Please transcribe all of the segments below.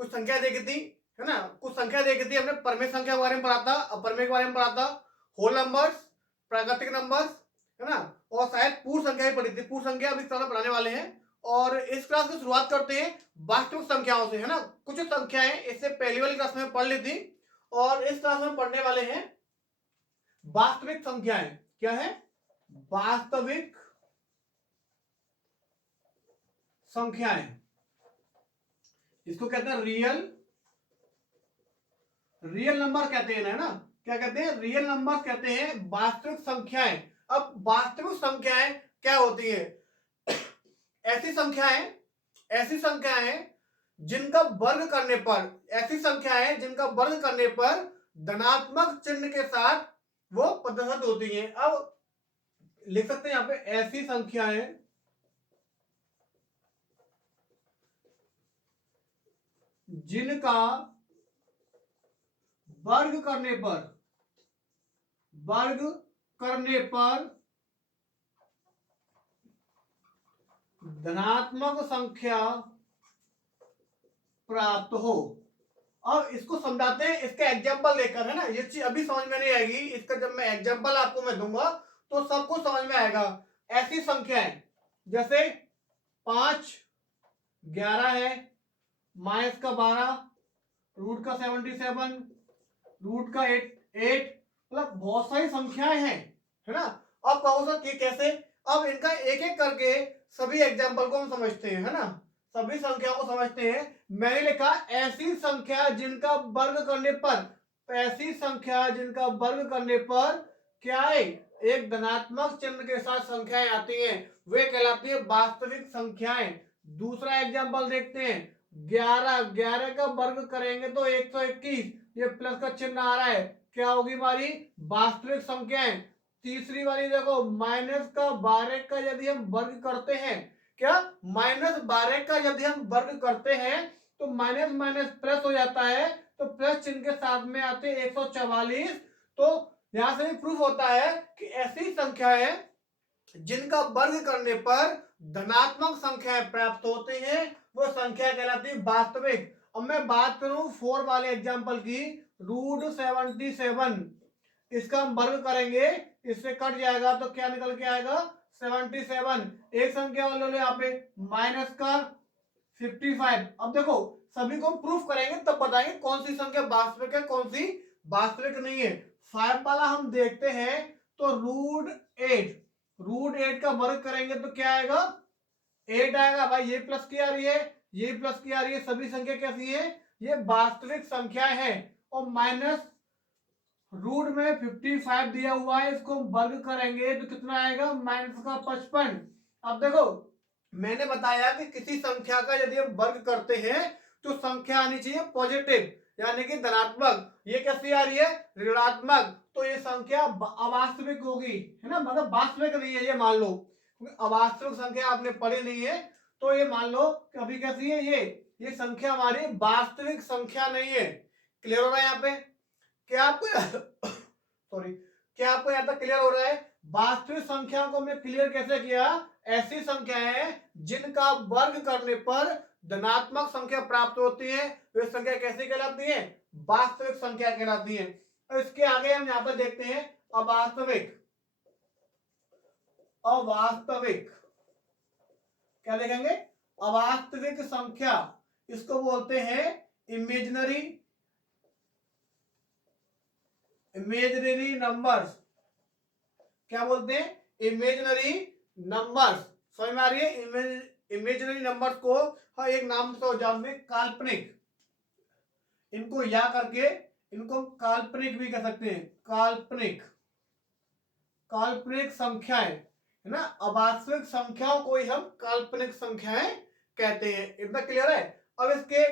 कुछ संख्या देखी थी, है ना, कुछ संख्या देखी थी हमने, परमेय संख्या के बारे में पढ़ा था, अपरमेय के बारे में पढ़ा था, होल नंबर्स, प्राकृतिक नंबर्स, है ना, और शायद पूर्ण संख्या भी पढ़ी थी। पूर्ण संख्या अभी क्लास में पढ़ाने वाले हैं। और इस क्लास की शुरुआत करते हैं वास्तविक संख्याओं से, है ना। कुछ संख्याएं इससे पहली वाली क्लास में पढ़ ली थी और इस क्लास में पढ़ने वाले हैं वास्तविक संख्याएं। क्या है? वास्तविक संख्याएं। इसको कहते हैं रियल नंबर कहते हैं ना। क्या कहते हैं? रियल नंबर कहते हैं वास्तविक संख्याएं। अब वास्तविक संख्याएं क्या होती है? ऐसी संख्याएं जिनका वर्ग करने पर धनात्मक चिन्ह के साथ वो प्रदर्शित होती हैं। अब लिख सकते हैं यहां पे, ऐसी संख्याएं जिनका वर्ग करने पर धनात्मक संख्या प्राप्त हो। अब इसको समझाते हैं इसके एग्जाम्पल लेकर, है ना। ये चीज अभी समझ में नहीं आएगी, इसका जब मैं एग्जाम्पल आपको मैं दूंगा तो सबको समझ में आएगा। ऐसी संख्याएं जैसे 5 11 है, माइनस का 12, रूट का 77, रूट का 8, मतलब बहुत सारी संख्याएं हैं, है ना। अब कहोगे कि कैसे? अब इनका एक एक करके सभी एग्जाम्पल को हम समझते हैं, है ना, सभी संख्या को समझते हैं। मैंने लिखा ऐसी संख्या जिनका वर्ग करने पर क्या है, एक धनात्मक चिन्ह के साथ संख्याएं आती हैं, वे कहलाती है वास्तविक संख्याएं। दूसरा एग्जाम्पल देखते हैं, 11 का वर्ग करेंगे तो 121, ये प्लस का चिन्ह आ रहा है, क्या होगी हमारी वास्तविक संख्याएं। तीसरी वाली देखो, माइनस का 12 का यदि हम वर्ग करते हैं, क्या -12 का यदि हम वर्ग करते हैं तो माइनस माइनस प्लस हो जाता है, तो प्लस चिन्ह के साथ में आते 144। तो यहां से भी प्रूफ होता है कि ऐसी संख्याएं जिनका वर्ग करने पर धनात्मक संख्याएं प्राप्त होती हैं वो संख्या कहलाती है वास्तविक। अब मैं बात करूं 4 वाले एग्जांपल की, √77, इसका हम वर्ग करेंगे, इससे कट जाएगा तो क्या निकल के आएगा 77। एक संख्या वाले लो यहाँ पे माइनस का 55। अब देखो सभी को प्रूफ करेंगे तब बताएंगे कौन सी संख्या वास्तविक है कौन सी वास्तविक नहीं है। 5 वाला हम देखते हैं तो √8 का वर्ग करेंगे तो क्या आएगा 8 आएगा। भाई ये प्लस की आ रही है, ये प्लस की आ रही है, सभी संख्या कैसी है, ये वास्तविक संख्या है। और माइनस रूट में 55 दिया हुआ है, इसको हम वर्ग करेंगे तो कितना आएगा माइनस का 55। अब देखो मैंने बताया कि किसी संख्या का यदि हम वर्ग करते हैं तो संख्या आनी चाहिए पॉजिटिव यानी कि धनात्मक। ये कैसी आ रही है ऋणात्मक, तो ये संख्या अवास्तविक होगी, है ना, मतलब वास्तविक नहीं है ये मान लो, अवास्तविक संख्या आपने पढ़ी नहीं है तो ये मान लो कि अभी कैसी है ये संख्या हमारी वास्तविक संख्या नहीं है। क्लियर हो रहा है यहाँ पे? क्या आपको सॉरी क्या आपको यहाँ तक क्लियर हो रहा है? वास्तविक संख्याओं को हमने क्लियर कैसे किया? ऐसी संख्याएं जिनका वर्ग करने पर धनात्मक संख्या प्राप्त होती है वे संख्या कैसी कहलाती है? वास्तविक संख्या कहलाती है। और इसके आगे हम यहाँ पर देखते हैं अवास्तविक। क्या देखेंगे? अवास्तविक संख्या, इसको बोलते हैं इमेजिनरी नंबर्स। क्या बोलते हैं? Imaginary numbers. समझ में आ रही है? इमेजिनरी नंबर्स को हाँ एक नाम से जान में काल्पनिक, इनको या करके इनको काल्पनिक भी कह सकते हैं, काल्पनिक संख्याएं, है ना। अवास्तविक संख्याओं को ही हम काल्पनिक संख्याएं कहते हैं। इतना क्लियर है? अब इसके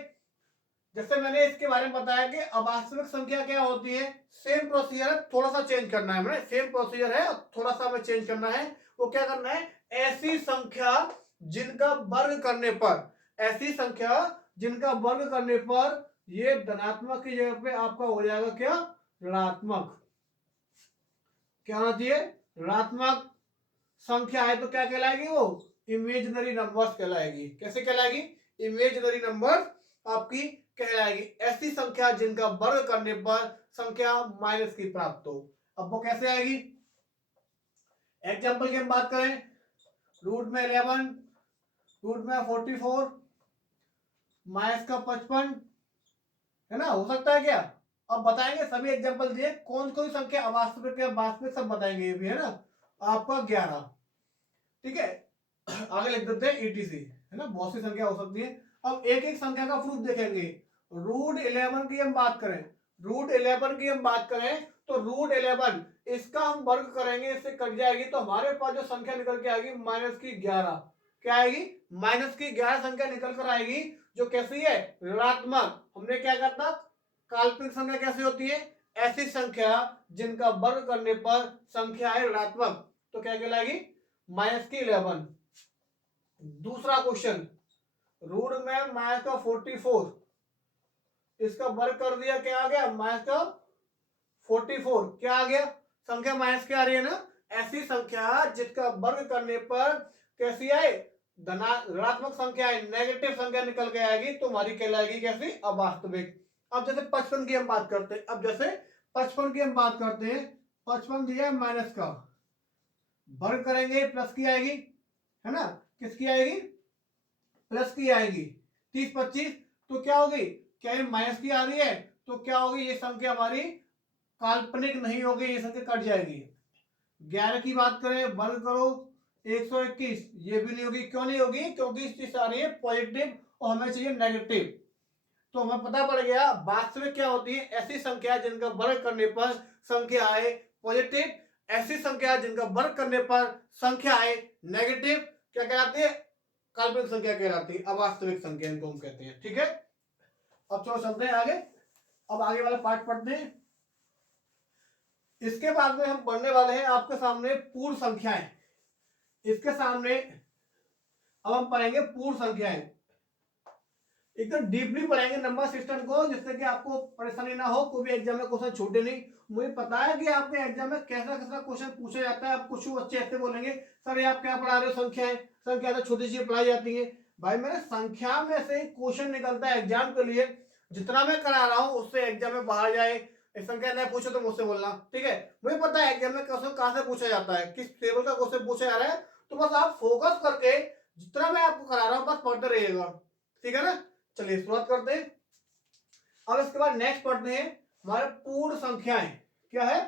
जैसे मैंने इसके बारे में बताया कि अवास्तविक संख्या क्या होती है, सेम प्रोसीजर है, थोड़ा सा चेंज करना है, मैंने सेम प्रोसीजर है थोड़ा सा हमें चेंज करना है। वो क्या करना है? ऐसी संख्या जिनका वर्ग करने पर ये धनात्मक की जगह पे आपका हो जाएगा क्या ऋणात्मक। क्या होना चाहिए? ऋणात्मक संख्या है तो क्या कहलाएगी वो? इमेजिनरी नंबर्स कहलाएगी। कैसे कहलाएगी? इमेजिनरी नंबर्स आपकी कहलाएगी ऐसी संख्या जिनका वर्ग करने पर संख्या माइनस की प्राप्त हो। अब वो कैसे आएगी? एग्जाम्पल की हम बात करें, रूट में 11, रूट में 44, माइनस का 55, है ना, हो सकता है क्या? अब बताएंगे सभी एग्जाम्पल दिए, कौन कौन संख्या अवास्तविक या वास्तविक सब बताएंगे ये भी, है ना। आपका 11, ठीक है, आगे लिख देते हैं ETC, है ना, बहुत सी संख्या हो सकती है। अब एक एक संख्या का प्रूफ देखेंगे। रूट 11 की हम बात करें, रूट 11 की हम बात करें तो रूट 11 इसका हम वर्ग करेंगे, इससे कट जाएगी तो हमारे पास जो संख्या निकल के आएगी माइनस की 11। क्या आएगी? माइनस की 11 संख्या निकल कर आएगी, जो कैसी है? ऋणात्मक। हमने क्या कहा था? काल्पनिक संख्या कैसी होती है? ऐसी संख्या जिनका वर्ग करने पर संख्या है ऋणात्मक, तो क्या कहलाएगी? माइनस की 11। दूसरा क्वेश्चन, रूट में माइनस का 44, इसका वर्ग कर दिया, क्या आ गया? माइनस का 44। क्या आ गया? संख्या माइनस क्या आ रही है ना, ऐसी संख्या जिसका वर्ग करने पर कैसी आए? ऋणात्मक संख्या है, नेगेटिव संख्या निकल के आएगी, तो हमारी कहलाएगी कैसी? अवास्तविक। अब जैसे 55 की हम बात करते हैं, अब जैसे 55 की हम बात करते हैं, 55 दिया माइनस का, वर्ग करेंगे प्लस की आएगी, है ना, किसकी आएगी? प्लस की आएगी। 30 25, तो क्या होगी? क्या ये माइनस की आ रही है, तो क्या होगी? ये संख्या हमारी काल्पनिक नहीं होगी, ये संख्या कट जाएगी। 11 की बात करें, वर्ग करो 121, ये भी नहीं होगी। क्यों नहीं होगी? क्योंकि इस चीज आ रही है पॉजिटिव और हमें चाहिए नेगेटिव। तो हमें पता पड़ गया वास्तविक क्या होती है? ऐसी संख्या जिनका वर्ग करने पर संख्या आए पॉजिटिव, ऐसी संख्या जिनका वर्ग करने पर संख्या आए नेगेटिव, क्या कहलाती है? काल्पनिक संख्या कहलाती है, अवास्तविक संख्या इनको हम कहते हैं। ठीक है, अब चलो चलते हैं आगे। अब आगे वाला पार्ट पढ़ते हैं। इसके बाद में हम पढ़ने वाले हैं आपके सामने पूर्ण संख्याएं। इसके सामने अब हम पढ़ेंगे पूर्ण संख्याएं, एकदम डीपली पढ़ेंगे नंबर सिस्टम को, जिससे कि आपको परेशानी ना हो, कोई भी एग्जाम में क्वेश्चन छूटे नहीं। मुझे पता है कि आपके एग्जाम में कैसा कैसा क्वेश्चन पूछा जाता है। अब कुछ बच्चे ऐसे बोलेंगे, सर ये आप क्या पढ़ा रहे हो? संख्याएं, संख्या तो छोटी सी पढ़ाई जाती है। भाई मैंने संख्या में से क्वेश्चन निकलता है एग्जाम के लिए, जितना मैं करा रहा हूँ उससे एग्जाम में बाहर जाए, संख्या नहीं पूछो तो मुझसे बोलना, ठीक है। मुझे पता है एग्जाम में क्वेश्चन कहाँ से पूछा जाता है, किस टेबल का क्वेश्चन पूछा जा रहा है। तो बस आप फोकस करके जितना मैं आपको करा रहा हूँ बस पढ़ते रहिएगा, ठीक है ना। चलिए शुरुआत करते हैं। अब इसके बाद नेक्स्ट पढ़ते हैं हमारे पूर्ण संख्याएं। क्या है?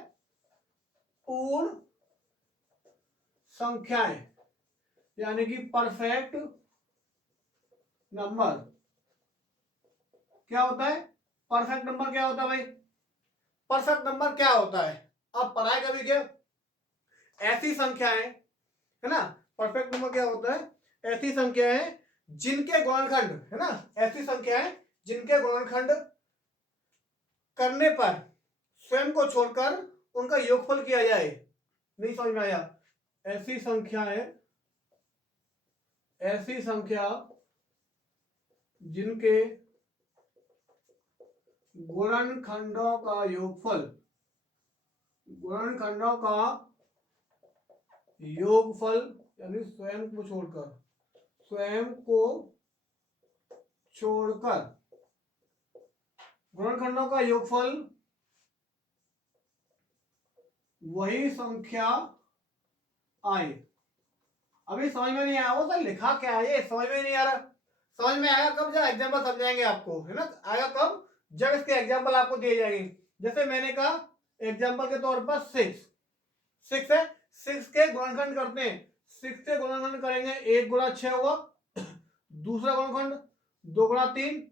पूर्ण संख्याएं, यानी कि परफेक्ट नंबर। क्या होता है परफेक्ट नंबर? क्या होता है भाई परफेक्ट नंबर? क्या होता है? अब पढ़ाई कभी क्या? ऐसी संख्याएं, है ना, परफेक्ट नंबर क्या होता है? ऐसी संख्याएं जिनके गुणनखंड, है ना, ऐसी संख्याएं जिनके गुणनखंड करने पर स्वयं को छोड़कर उनका योगफल किया जाए। नहीं समझ में आया? ऐसी संख्याएं, ऐसी संख्या जिनके गुणनखंडों का योगफल, गुणनखंडों का योगफल यानी स्वयं को छोड़कर, स्वयं को छोड़कर गुणनखंडों का योगफल वही संख्या आए। अभी समझ में नहीं आया वो तो लिखा क्या है, ये समझ में नहीं आ रहा। समझ में आएगा कब? जब एग्जाम्पल समझाएंगे आपको, है ना। आएगा कब? जब इसके एग्जाम्पल आपको दिए जाएंगे। जैसे मैंने कहा एग्जाम्पल के तौर पर 6 है, 6 के गुणनखंड करते हैं। 6 के गुणनखंड करेंगे, 1 गुणा 6 होगा, दूसरा गुणनखंड 2 गुणा 3,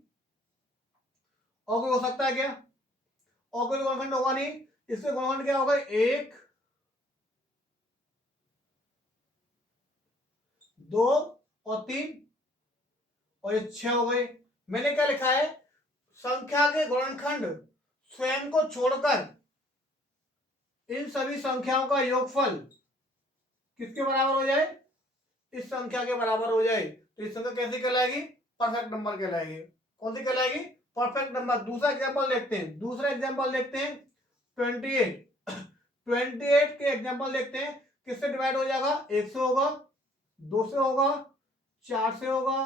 और कोई हो सकता है क्या? और कोई गुणनखंड होगा नहीं। इसके गुणनखंड क्या होगा? 1 2 और 3 और ये 6 हो गए। मैंने क्या लिखा है? संख्या के गुणनखंड स्वयं को छोड़कर इन सभी संख्याओं का योगफल किसके बराबर हो जाए? इस संख्या के बराबर हो जाए। तो इस संख्या कैसी कहलाएगी? परफेक्ट नंबर कहलाएगी। कौन सी कहलाएगी? Perfect number. दूसरा एग्जांपल देखते हैं, दूसरा एग्जांपल देखते हैं 28। 28 के एग्जांपल देखते हैं, किससे डिवाइड हो जाएगा? 1 से होगा, 2 से होगा, 4 से होगा,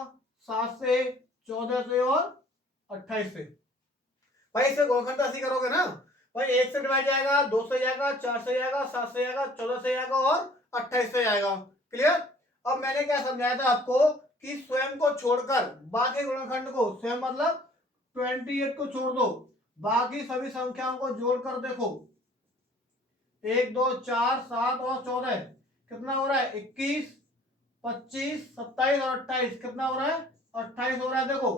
7 से, 14 से और 28 से। भाई इसे गुणनखंड राशि करोगे ना भाई, 1 से डिवाइड जाएगा, 2 से जाएगा, 4 से जाएगा, 7 से जाएगा, 14 से जाएगा और 28 से जाएगा। क्लियर। अब मैंने क्या समझाया था आपको कि स्वयं को छोड़कर बाकी गुणनखंड को, स्वयं मतलब 28 को छोड़ दो, बाकी सभी संख्याओं को जोड़कर देखो, 1 2 4 7 और 14 कितना हो रहा है, 21 25 27 और 28 कितना हो रहा है, 28 हो रहा है। देखो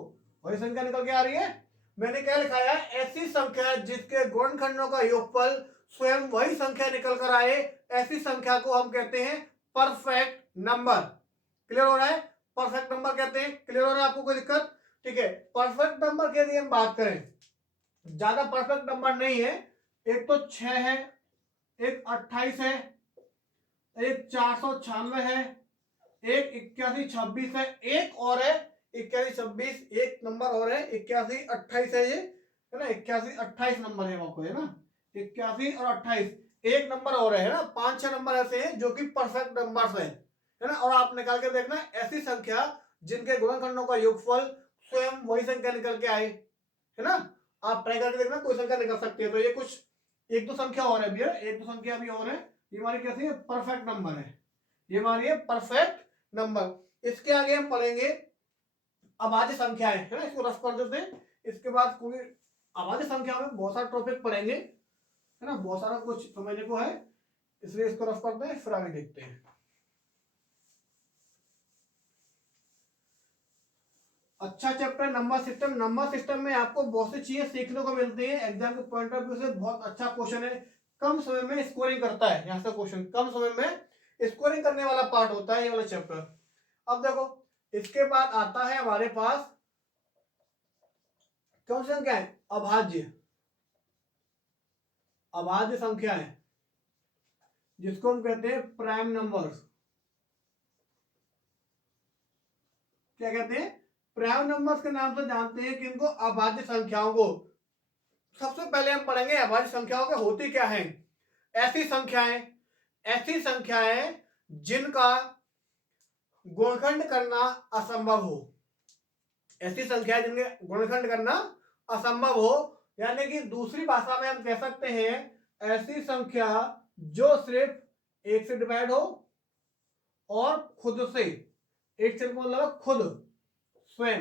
वही संख्या निकल के आ रही है। मैंने क्या लिखाया, ऐसी संख्या जिसके गुणनखंडों का योगफल स्वयं वही संख्या निकल कर आए, ऐसी संख्या को हम कहते हैं परफेक्ट नंबर। क्लियर हो रहा है, परफेक्ट नंबर कहते हैं। क्लियर हो रहा है आपको, कोई दिक्कत? ठीक है, परफेक्ट नंबर के लिए हम बात करें, ज्यादा परफेक्ट नंबर नहीं है, एक तो 6 है, एक 28 है, एक 496 है, एक 8126 है, एक और है 8126, एक नंबर और है 8128 है, ये है ना, 8128 नंबर है आपको, है ना, 81 और 28, एक नंबर और है ना, 5-6 नंबर ऐसे हैं जो कि परफेक्ट नंबर्स है ना। और आप निकाल के देखना ऐसी संख्या जिनके गुणनखंडों का योगफल स्वयं वही संख्या निकल के आए, है ना। आप ट्राई करके देखना, कोई संख्या निकल सकती है। तो ये कुछ एक दो संख्या और है भैया, एक दो संख्या भी और है, ये हमारी कैसी है, परफेक्ट नंबर है, ये हमारी है परफेक्ट नंबर। इसके आगे हम पढ़ेंगे अभाज्य संख्याएं, है ना, इसको रफ कर देते हैं। इसके बाद कोई अभाज्य संख्या में बहुत सारे टॉपिक पढ़ेंगे, है ना, बहुत सारा कुछ समझने को है, इसलिए इसको रफ करते हैं, फिर आगे देखते हैं। अच्छा chapter number system. Number system में आपको बहुत सी चीजें सीखने को मिलती है, एग्जाम के पॉइंट ऑफ व्यू से बहुत अच्छा क्वेश्चन है, कम समय में स्कोरिंग करता है, यहाँ से क्वेश्चन कम समय में स्कोरिंग करने वाला पार्ट होता है ये वाला चैप्टर। अब देखो इसके बाद आता है हमारे पास कौन सी संख्या है, अभाज्य, अभाज्य संख्या है जिसको हम कहते हैं प्राइम नंबर्स। क्या कहते हैं, प्राइम नंबर्स के नाम से जानते हैं कि इनको अभाज्य संख्याओं को। सबसे पहले हम पढ़ेंगे अभाज्य संख्याओं के होती क्या है। ऐसी संख्याएं, ऐसी संख्याएं जिनका गुणनखंड करना असंभव हो, ऐसी संख्याएं जिनके गुणनखंड करना असंभव हो, यानी कि दूसरी भाषा में हम कह सकते हैं ऐसी संख्या जो सिर्फ एक से डिवाइड हो और खुद से, एक से मतलब खुद, स्वयं,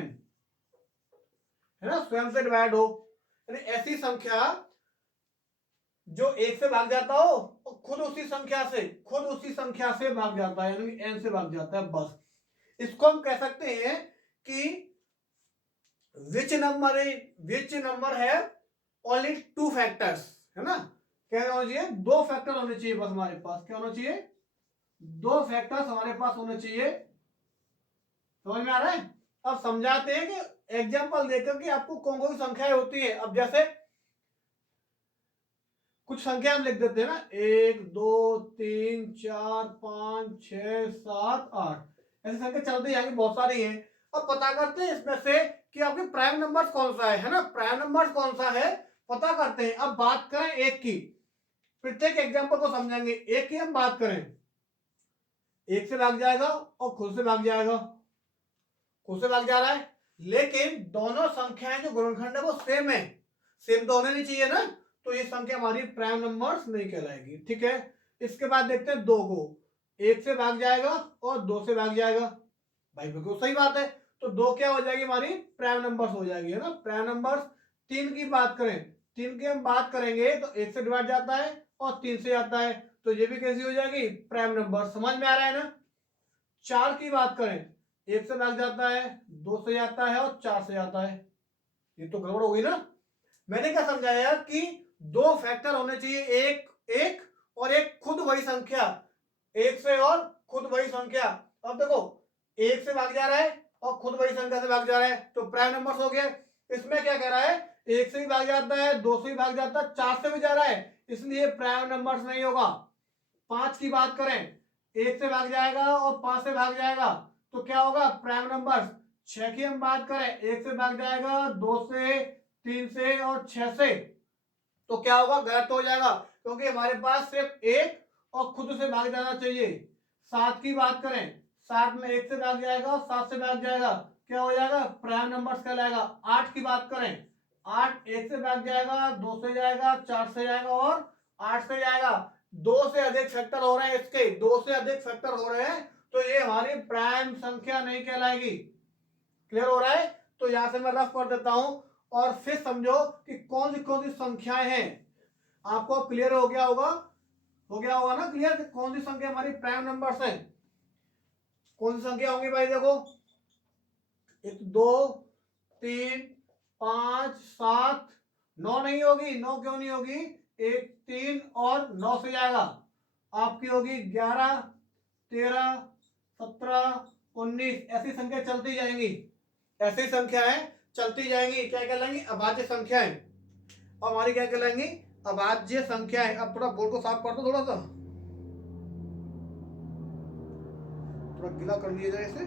है ना, स्वयं से डिवाइड हो, यानी ऐसी संख्या जो एक से भाग जाता हो और खुद उसी संख्या से भाग जाता है, यानी एन से भाग जाता है, बस। इसको हम कह सकते हैं कि विच नंबर है ओनली 2 फैक्टर्स, है ना, क्या होना चाहिए, 2 फैक्टर होने चाहिए बस हमारे पास, क्या होना चाहिए, 2 फैक्टर्स हमारे पास होने चाहिए। समझ में आ रहा है। अब समझाते हैं कि एग्जांपल देकर कि आपको कौन कौन सी संख्याएं होती है। अब जैसे कुछ संख्या हम लिख देते हैं ना, 1 2 3 4 5 6 7 8, ऐसी संख्या चलती है, बहुत सारी है। अब पता करते हैं इसमें से कि आपके प्राइम नंबर कौन सा है ना, प्राइम नंबर कौन सा है पता करते हैं। अब बात करें एक की, प्रत्येक एग्जांपल को समझेंगे। एक की हम बात करें, एक से भाग जाएगा और खुद से भाग जाएगा, खुद से भाग जा रहा है, लेकिन दोनों संख्याएं जो गुणनखंड है वो सेम है, सेम तो होने नहीं चाहिए ना, तो ये संख्या हमारी प्राइम नंबर्स नहीं कहलाएगी। ठीक है, इसके बाद देखते हैं 2 को, एक से भाग जाएगा और 2 से भाग जाएगा, भाई बिल्कुल सही बात है, तो 2 क्या हो जाएगी, हमारी प्राइम नंबर्स हो जाएगी, है ना, प्राइम नंबर्स। 3 की बात करें, 3 की हम बात करेंगे तो 1 से डिवाइड जाता है और 3 से आता है, तो ये भी कैसी हो जाएगी, प्राइम नंबर। समझ में आ रहा है ना। 4 की बात करें, 1 से भाग जाता है, 2 से आता है और 4 से आता है, ये तो गड़बड़ हो गई ना। मैंने क्या समझाया कि 2 फैक्टर होने चाहिए, एक एक और एक खुद वही संख्या, एक से और खुद वही संख्या। अब देखो 1 से भाग जा रहा है और खुद वही संख्या से भाग जा रहा है, तो प्राइम नंबर्स हो गए। इसमें क्या कह रहा है, 1 से भी भाग जाता है, 2 से भी भाग जाता है, 4 से भी जा रहा है, इसलिए प्राइम नंबर्स नहीं होगा। 5 की बात करें, 1 से भाग जाएगा और 5 से भाग जाएगा, तो क्या होगा, प्राइम नंबर्स। 6 की हम बात करें, 1 से भाग जाएगा, 2 से, 3 से और 6 से, तो क्या होगा, गलत हो जाएगा, क्योंकि हमारे पास सिर्फ एक और खुद से भाग जाना चाहिए। 7 की बात करें, 7 में 1 से भाग जाएगा और 7 से भाग जाएगा, क्या हो जाएगा, प्राइम नंबर्स कहलाएगा। 8 की बात करें, 8 1 से भाग जाएगा, 2 से जाएगा, 4 से जाएगा और 8 से जाएगा। 2 से अधिक फैक्टर हो रहे हैं इसके, 2 से अधिक फैक्टर हो रहे हैं, तो ये हमारी प्राइम संख्या नहीं कहलाएगी। क्लियर हो रहा है? तो यहां से मैं रफ कर देता हूं और फिर समझो कि कौन सी संख्याएं हैं। आपको क्लियर हो गया होगा ना क्लियर, कौन सी संख्या हमारी प्राइम नंबर्स है। कौन सी संख्या होंगी भाई, देखो 1 2 3 5 7 9 नहीं होगी। 9 क्यों नहीं होगी, 1 3 और 9 से जाएगा, आपकी होगी 11 13 17 19। ऐसी संख्या चलती जाएंगी, ऐसी संख्याएं चलती जाएंगी। क्या कहलाएंगी, अभाज्य संख्याएं। और हमारी क्या कहलाएंगी, अभाज्य संख्याएं। अब थोड़ा बोर्ड को साफ कर दो, थोड़ा सा थोड़ा गीला कर लिया जाए इसे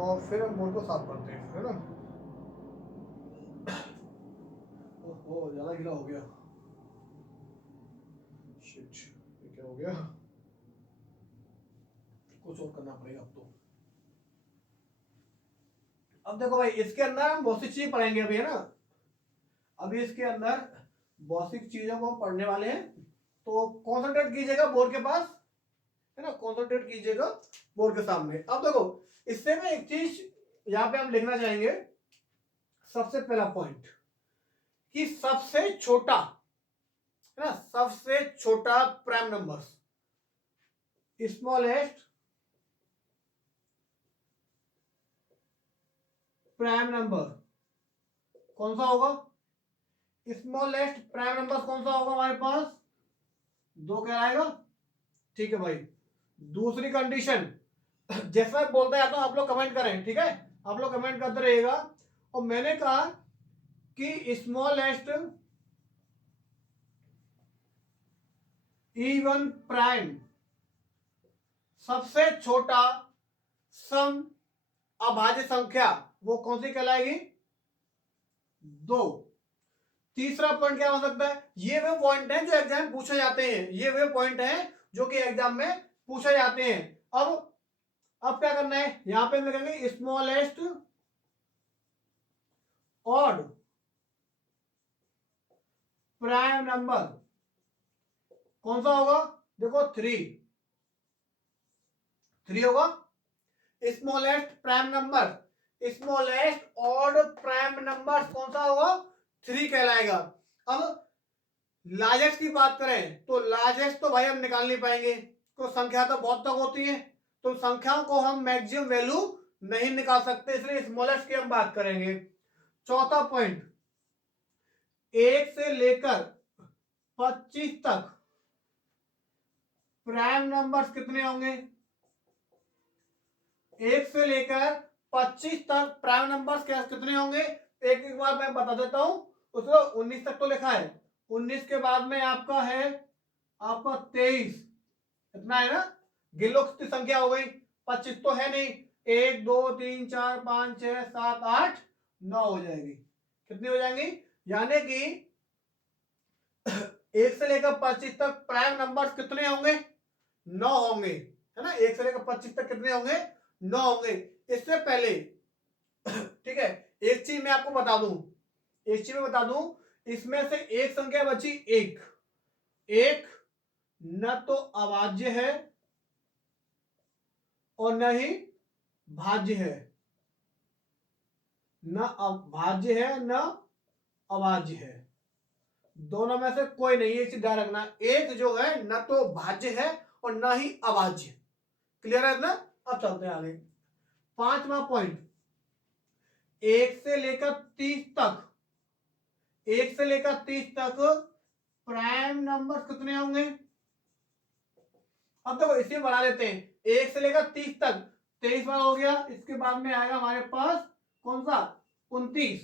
और फिर हम बोर्ड को साफ करते हैं, है ना। ओहो ज्यादा गीला हो गया, शिट, ये क्या हो गया, कुछ और करना पड़ेगा अब तो। अब देखो भाई, इसके अंदर हम बहुत सी चीज पढ़ेंगे अभी, है ना। अभी इसके अंदर बहुत सी चीजों को हम पढ़ने वाले हैं, तो कॉन्सेंट्रेट कीजिएगा बोर्ड के पास, है ना, कॉन्सेंट्रेट कीजिएगा बोर्ड के सामने। अब देखो, इससे में एक चीज यहाँ पे हम लिखना चाहेंगे, सबसे पहला पॉइंट कि सबसे छोटा, है ना, सबसे छोटा prime number, smallest prime number कौन सा होगा, स्मॉलेस्ट प्राइम नंबर कौन सा होगा हमारे पास, 2 कहलाएगा। ठीक है भाई, दूसरी कंडीशन, जैसा बोलता है तो आप लोग कमेंट करें, ठीक है, आप लोग कमेंट करते रहिएगा। और मैंने कहा कि स्मॉलेस्ट इवन प्राइम, सबसे छोटा सम अभाज्य संख्या, वो कौन सी कहलाएगी, 2। तीसरा पॉइंट क्या हो सकता है, ये वे पॉइंट हैं जो एग्जाम में पूछे जाते हैं, ये वे पॉइंट हैं जो कि एग्जाम में पूछे जाते हैं। अब क्या करना है, यहां पे हम लिखेंगे स्मॉलेस्ट ऑड प्राइम नंबर कौन सा होगा, देखो 3 होगा। Smallest prime number, smallest odd prime number कौन सा होगा, 3 कहलाएगा। अब लार्जेस्ट की बात करें तो लार्जेस्ट तो भाई हम निकाल नहीं पाएंगे, तो संख्या तो बहुत तक होती है, तो संख्याओं को हम मैक्सिमम वैल्यू नहीं निकाल सकते, इसलिए स्मॉलेस्ट की हम बात करेंगे। चौथा पॉइंट, 1 से लेकर 25 तक प्राइम नंबर्स कितने होंगे, 1 से लेकर 25 तक प्राइम नंबर्स कितने होंगे, एक एक बार मैं बता देता हूं। उसको 19 तक तो लिखा है, 19 के बाद में आपका है आपका 23, इतना है ना, गिलो कितनी संख्या हो गई, 25 तो है नहीं, 1 2 3 4 5 6 7 8 9 हो जाएगी। कितनी हो जाएंगी, यानी कि 1 से लेकर 25 तक प्राइम नंबर्स कितने होंगे, 9 होंगे, है ना। 1 से लेकर 25 तक कितने होंगे, 9 होंगे। इससे पहले ठीक है, एक चीज मैं आपको बता दूं, एक चीज मैं बता दूं, इसमें से एक संख्या बची, एक न तो अभाज्य है और न ही भाज्य है, न अभाज्य है न अभाज्य है, दोनों में से कोई नहीं, एक चीज ध्यान रखना, एक जो है न तो भाज्य है और न ही अभाज्य। क्लियर है ना। अब चलते हैं आगे, 5वां पॉइंट, 1 से लेकर 30 तक, 1 से लेकर 30 तक प्राइम नंबर कितने होंगे। अब देखो इसे बढ़ा लेते हैं, 1 से लेकर 30 तक, 23 बार हो गया, इसके बाद में आएगा हमारे पास कौन सा, 29।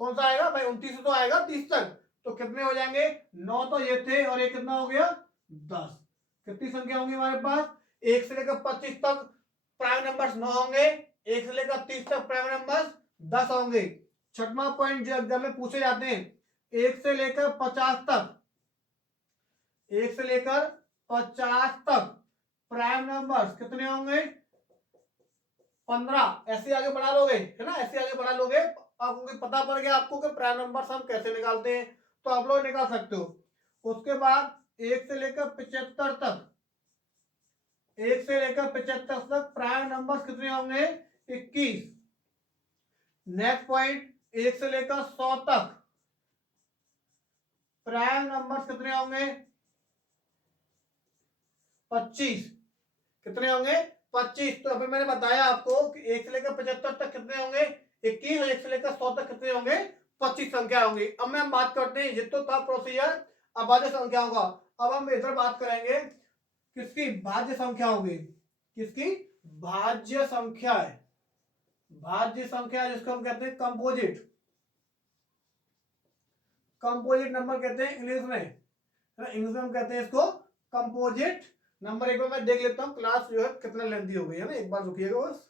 कौन सा आएगा भाई, 29 तो आएगा 30 तक, तो कितने हो जाएंगे, 9 तो ये थे और ये कितना हो गया 10। कितनी संख्या होंगी हमारे पास, 1 से लेकर 25 तक प्राइम नंबर्स 9 होंगे, 1 से लेकर 30 तक प्राइम नंबर्स 10 होंगे। छठवां पॉइंट जो एग्जाम में पूछे जाते हैं, 1 से लेकर 50 तक, 1 से लेकर 50 तक प्राइम नंबर्स कितने होंगे, 15 ऐसे आगे बढ़ा लोगे, है ना, ऐसे आगे बढ़ा लोगे। आपको पता पड़ गया आपको कि प्राइम नंबर हम कैसे निकालते हैं, तो आप लोग निकाल सकते हो। उसके बाद 1 से लेकर 75 तक, 1 से लेकर 75 तक प्राइम नंबर कितने होंगे? 21। नेक्स्ट पॉइंट, 1 से लेकर 100 तक प्राइम नंबर कितने होंगे? 25। कितने होंगे? 25। तो अभी मैंने बताया आपको कि 1 से लेकर 75 तक कितने होंगे? 21। और 1 से लेकर 100 तक कितने होंगे? 25 संख्या होंगी। अब मैं हम बात करते हैं, ये तो था प्रोसीजर अभाज्य संख्याओं का। अब हम इधर बात करेंगे किसकी? भाज्य संख्या होगी। किसकी? भाज्य संख्या है। भाज्य संख्या जिसको हम कहते हैं कंपोजिट, कंपोजिट नंबर कहते हैं इंग्लिश में, इंग्लिश में हम कहते हैं इसको कंपोजिट नंबर। एक बार मैं देख लेता हूँ क्लास जो है कितना लेंथी हो गई है ना, एक बार रुकिएगा बस,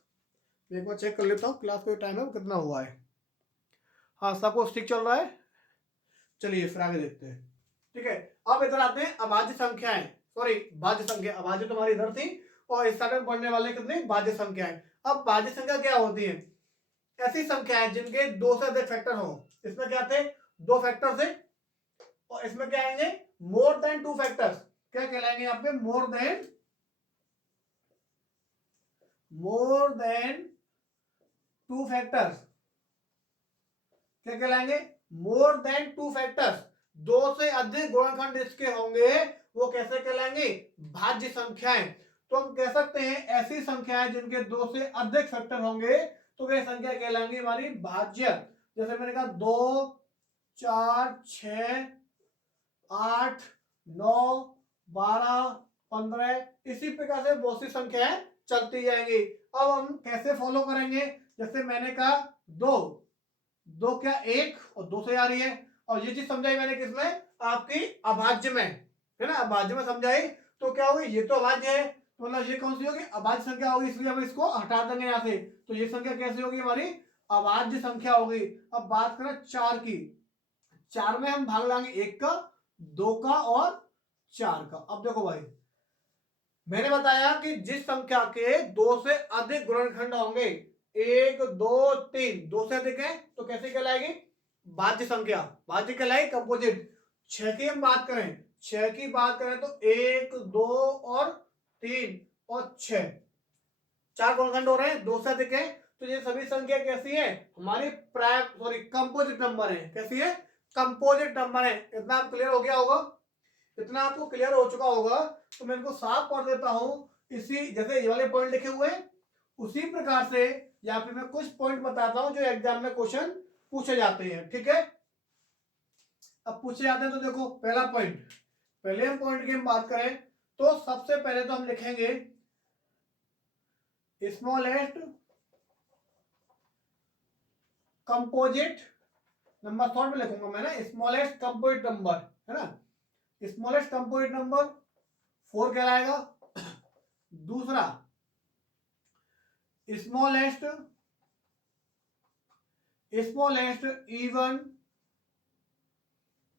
एक बार चेक कर लेता हूँ क्लास को टाइम है कितना हुआ है। हाँ, सबको ठीक चल रहा है। चलिए फिर आगे देखते हैं। ठीक है, अब इधर आते हैं अभाज्य संख्याएं, सॉरी भाज्य संख्या। अभाज्य तुम्हारी इधर थी और इस साइड में पढ़ने वाले कितने? भाज्य संख्याएं। अब भाज्य संख्या क्या होती है? ऐसी संख्याएं जिनके दो से अधिक फैक्टर हो। इसमें क्या थे? दो फैक्टर से, और इसमें क्या आएंगे? More than two factors. क्या कहलाएंगे यहाँ पे? More than two factors. क्या कहलाएंगे? More than two factors. दो से अधिक गुणनखंड इसके होंगे, वो कैसे कहलाएंगे? भाज्य संख्याएं। तो हम कह सकते हैं ऐसी संख्याएं जिनके दो से अधिक फैक्टर होंगे तो वे संख्या कहलाएंगी हमारी भाज्य। जैसे मैंने कहा 2, 4, 6, 8, 9, 12, 15, इसी प्रकार से बहुत सी संख्याएं चलती जाएंगी। अब हम कैसे फॉलो करेंगे? जैसे मैंने कहा दो, दो क्या? एक, और दो से आ रही है। और ये चीज समझाई मैंने किसमें? आपकी अभाज्य में, है ना, अभाज्य में समझाई। तो क्या होगी? ये तो अभाज्य है, तो मतलब ये कौन सी होगी? अभाज्य संख्या होगी, इसलिए हम इसको हटा देंगे यहाँ से। तो ये संख्या कैसी होगी? हमारी अभाज्य संख्या होगी। अब बात करें चार की, चार में हम भाग लाएंगे एक का, दो का और चार का। अब देखो भाई, मैंने बताया कि जिस संख्या के दो से अधिक गुणनखंड होंगे, 1, 2, 3, दो से अधिक है तो कैसे कहलाएगी? भाज्य संख्या। भाज्य कहलाएगी कंपोजिट। 6 की हम बात करें, 6 की बात करें तो 1, 2 और 3 और 6, चार गुणनखंड हो रहे हैं, दो से अधिक है। तो ये सभी संख्या कैसी है? हमारी प्राइम सॉरी कंपोजिट नंबर है। कैसी है? कंपोजिट नंबर है। इतना आप क्लियर हो गया होगा, इतना आपको क्लियर हो चुका होगा। तो मैं इनको साफ पढ़ देता हूं। इसी जैसे ये वाले पॉइंट लिखे हुए हैं उसी प्रकार से या फिर मैं कुछ पॉइंट बताता हूं जो एग्जाम में क्वेश्चन पूछे जाते हैं। ठीक है, अब पूछे जाते हैं तो देखो पहला पॉइंट, पहले हम पॉइंट की हम बात करें तो सबसे पहले तो हम लिखेंगे स्मॉलेस्ट कंपोजिट नंबर। शॉर्ट में लिखूंगा मैं ना, स्मॉलेस्ट कंपोजिट नंबर, है ना। स्मॉलेस्ट कंपोजिट नंबर 4 कहलाएगा। दूसरा smallest even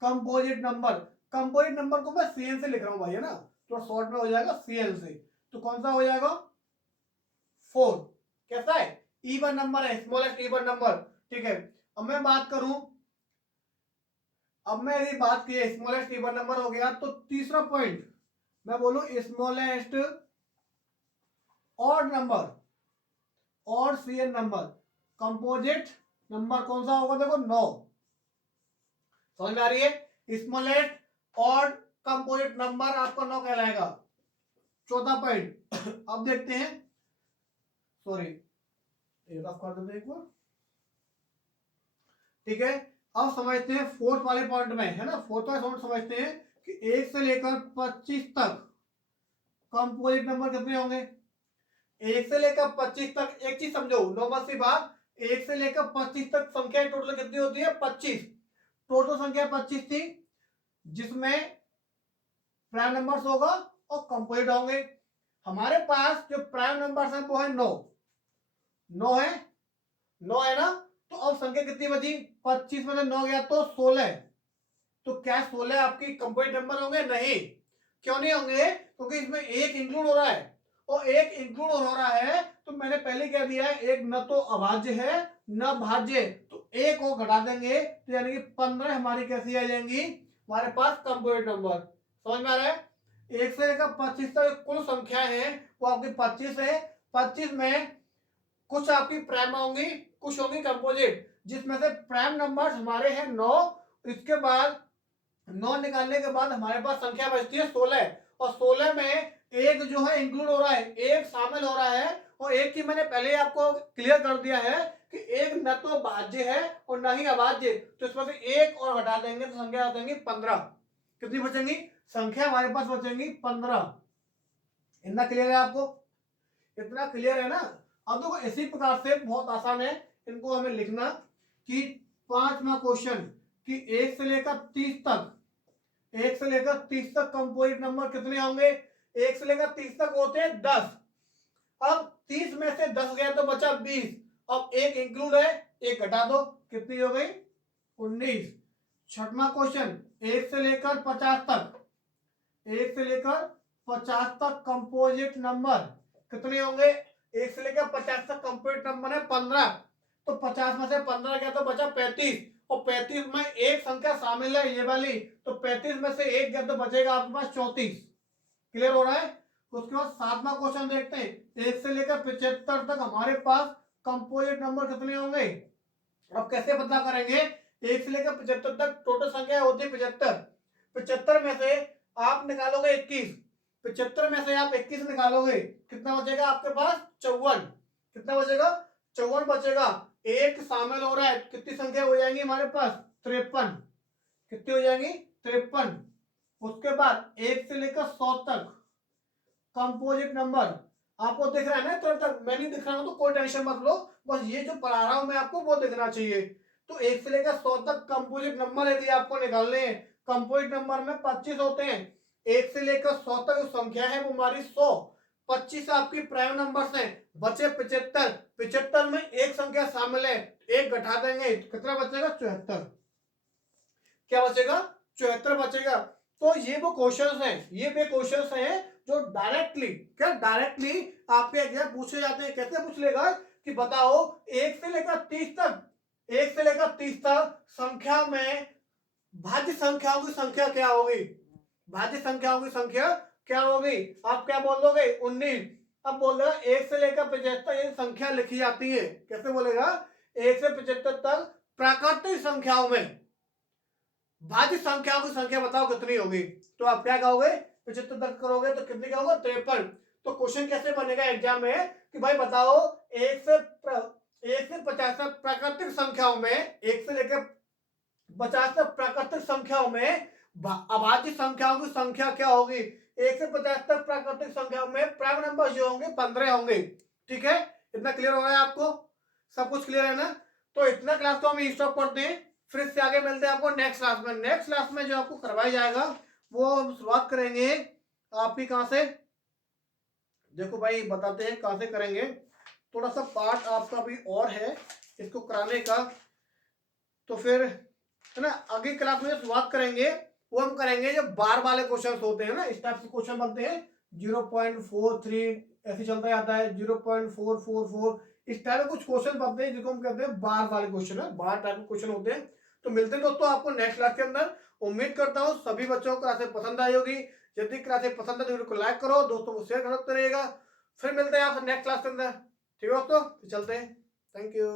composite number. Composite number को मैं सीएन से लिख रहा हूं भाई, है ना, तो शॉर्ट में हो जाएगा सीएन से। तो कौन सा हो जाएगा? 4। कैसा है? इवन नंबर है, स्मॉलेस्ट इवन नंबर। ठीक है, अब मैं बात करूं, अब मैं यदि बात की स्मॉलेस्ट इवन नंबर हो गया, तो तीसरा पॉइंट मैं बोलूं smallest odd number, odd CN number. Composite number कौन सा होगा? देखो 9। समझ में आ रही है? स्मॉलेस्ट ऑड कंपोजिट नंबर आपका 9 कहलाएगा। चौथा पॉइंट अब देखते हैं, सॉरी ये रफ कर देते हैं एक बार। ठीक है, अब समझते हैं फोर्थ वाले पॉइंट में, है ना, फोर्थ वाले पॉइंट समझते हैं कि 1 से लेकर 25 तक कंपोजिट नंबर कितने होंगे? 1 से लेकर 25 तक, एक चीज समझो नॉर्मल सी बात, 1 से लेकर 25 तक संख्या टोटल कितनी होती है? 25। टोटल संख्या 25 थी, जिसमें प्राइम नंबर्स होगा और कंपोजिट होंगे। हमारे पास जो प्राइम नंबर्स है वो है 9। 9 है, 9 है ना। तो अब संख्या कितनी बची? 25 में से 9 गया तो 16। तो क्या 16 आपकी कंपोजिट नंबर होंगे? नहीं। क्यों नहीं होंगे? क्योंकि इसमें एक इंक्लूड हो रहा है और एक इंक्लूड हो रहा है, तो मैंने पहले क्या दिया है, एक न तो अभाज्य है न भाज्य, तो एक को घटा देंगे तो यानी कि 15 हमारी कैसी आ जाएंगी हमारे पास कंपोजिट नंबर। समझ में आ रहा है? 1 से लेकर 25 तक कुल संख्या है वो आपकी 25 है। 25 में कुछ आपकी प्राइम होंगी, कुछ होंगी कंपोजिट, जिसमें से प्राइम नंबर हमारे हैं 9। इसके बाद 9 निकालने के बाद हमारे पास संख्या बचती है 16, और 16 में एक जो है इंक्लूड हो रहा है, एक शामिल हो रहा है, और एक की मैंने पहले आपको क्लियर कर दिया है कि एक न तो भाज्य है और न ही अभाज्य, तो इसमें से एक और घटा देंगे तो संख्या आ जाएंगी 15। कितनी बचेंगी? संख्या हमारे पास बचेंगी 15। इतना क्लियर है आपको? इतना क्लियर है ना? अब देखो इसी प्रकार से बहुत आसान है इनको हमें लिखना कि 5वां क्वेश्चन कि 1 से लेकर 30 तक, 1 से लेकर 30 तक कंपोजिट नंबर कितने होंगे? 1 से लेकर 30 तक होते हैं 10। अब 30 में से 10 गया तो बचा 20। अब एक इंक्लूड है, एक घटा दो, कितनी हो गई? 19। 6वां क्वेश्चन 1 से लेकर 50 तक, 1 से लेकर 50 तक कंपोजिट नंबर कितने होंगे? 1 से लेकर 50 तक कंपोजिट नंबर है 15, तो 50 में से 15 गया तो बचा 35, और 35 में एक संख्या शामिल है ये वाली, तो 35 में से एक गया तो बचेगा आपके पास 34। क्लियर हो रहा है? उसके बाद 7वां क्वेश्चन देखते हैं। 1 से लेकर 75 तक हमारे पास कंपोजिट नंबर कितने होंगे? अब कैसे पता करेंगे? 1 से लेकर 75 तक टोटल संख्या होती है 75। 75 में से आप निकालोगे 21, 75 में से आप 21 निकालोगे, कितना बचेगा आपके पास? 54। कितना बचेगा? 54 बचेगा। एक शामिल हो रहा है, कितनी संख्या हो जाएंगी हमारे पास? 53। कितनी हो जाएंगी? 53। उसके बाद 1 से लेकर 100 तक कंपोजिट नंबर आपको दिख रहा है ना? तक मैं नहीं दिख रहा हूं तो कोई टेंशन मत लो, बस ये जो पढ़ा रहा हूं मैं आपको वो दिखना चाहिए। तो 1 से लेकर 100 तक कंपोजिट नंबर यदि आपको निकालने हैं, कंपोजिट नंबर में 25 होते हैं। 1 से लेकर 100 तक जो संख्या है वो हमारी 100। 25 आपकी प्राइम नंबर्स हैं, बचे 75। 75 में एक संख्या शामिल है, एक घटा देंगे तो कितना बचेगा? 74। क्या बचेगा? 74 बचेगा। तो ये वो क्वेश्चंस हैं, ये वे क्वेश्चंस हैं जो डायरेक्टली, क्या डायरेक्टली आपके एग्जाम पूछे जाते हैं। कैसे पूछ लेगा कि बताओ 1 से लेकर 30 तक, 1 से लेकर 30 तक संख्या में भाज्य संख्याओं की संख्या क्या होगी? भाज्य संख्याओं की संख्या क्या होगी? आप क्या बोल दोगे? 19। अब बोलेगा 1 से लेकर 75 ये संख्या लिखी जाती है। कैसे बोलेगा? 1 से 75 तक प्राकृतिक संख्याओं में भाज्य संख्याओं की संख्या बताओ कितनी होगी? तो आप क्या कहोगे? 75 तक करोगे तो कितनी का होगा? 53। तो क्वेश्चन कैसे बनेगा एग्जाम में कि भाई बताओ 1 से 50 तक प्राकृतिक संख्याओं में, 1 से लेकर 50 तक प्राकृतिक संख्याओं में अभाज्य संख्याओं की संख्या क्या होगी? 1 से 50 तक प्राकृतिक संख्याओं में प्राइम नंबर जो होंगे 15 होंगे। ठीक है? इतना क्लियर हो रहा है आपको? सब कुछ क्लियर है ना? तो इतना क्लास तो हम स्टॉप करते हैं, फिर इससे आगे मिलते हैं आपको नेक्स्ट क्लास में। नेक्स्ट क्लास में जो आपको करवाया जाएगा वो हम शुरुआत करेंगे आपकी कहां से? देखो भाई बताते हैं कहां से करेंगे। थोड़ा सा पार्ट आपका भी और है इसको कराने का, तो फिर है ना अगली क्लास में शुरुआत करेंगे वो हम करेंगे जो बार वाले क्वेश्चन होते हैं ना, इस टाइप से क्वेश्चन बनते हैं 0.43 ऐसे चलता जाता है, 0.444 इस टाइप के कुछ क्वेश्चन बनते हैं जिनको हम कहते हैं बार वाले क्वेश्चन है, बार टाइप के क्वेश्चन होते हैं। तो मिलते हैं दोस्तों आपको नेक्स्ट क्लास के अंदर। उम्मीद करता हूँ सभी बच्चों को क्लासें पसंद आई होगी। यदि क्लासें पसंद है तो वीडियो को लाइक करो, दोस्तों को शेयर करते रहिएगा। फिर मिलते हैं आपसे नेक्स्ट क्लास के अंदर। ठीक है दोस्तों, चलते हैं। Thank you.